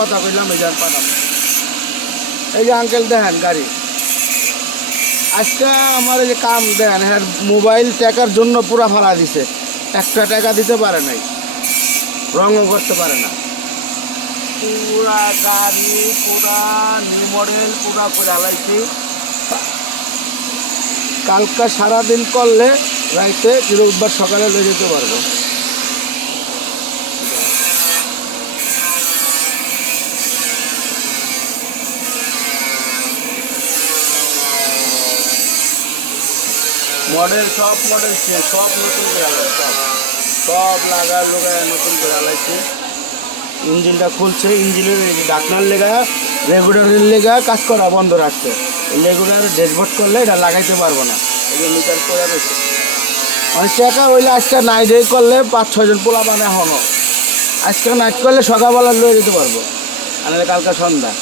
কথা কইলাম এই যান পাঠাম। এই যে আঙ্কেল দেখেন গাড়ি আজকে আমার এই যে কাম দেন হ্যাঁ মোবাইল টাকার জন্য পুরা ফালা দিছে, একটা টাকা দিতে পারে নাই, রঙও করতে পারে না। পুরা গাড়ি পুরা নিউ মডেল পুরা করে হালাইছি। কালকা সারাদিন করলে রাইতে রোববার সকালে লয়ে যেতে পারবো। মডেল সব মডেল সব নতুন করে হালাইছে, সব লাগায় লোগায় নতুন করে হালাইছে। ইঞ্জিনটা খুলছে, ইঞ্জিনের ঢাকনার লেগা রেগুলেটরের লেগা কাজ করা বন্ধ রাখছে। রেগুলার ড্যাশবোর্ড করলে এটা লাগাইতে পারবো না, এই মিটার করে রয়েছে। মানে টাকা হইলে আজকে নাইট ডে করলে 5-6 জন পোলা বানায় হনো, আজকে নাইট করলে সকালবেলা লয়ে যেতে পারবো, আর কালকে সন্ধ্যা।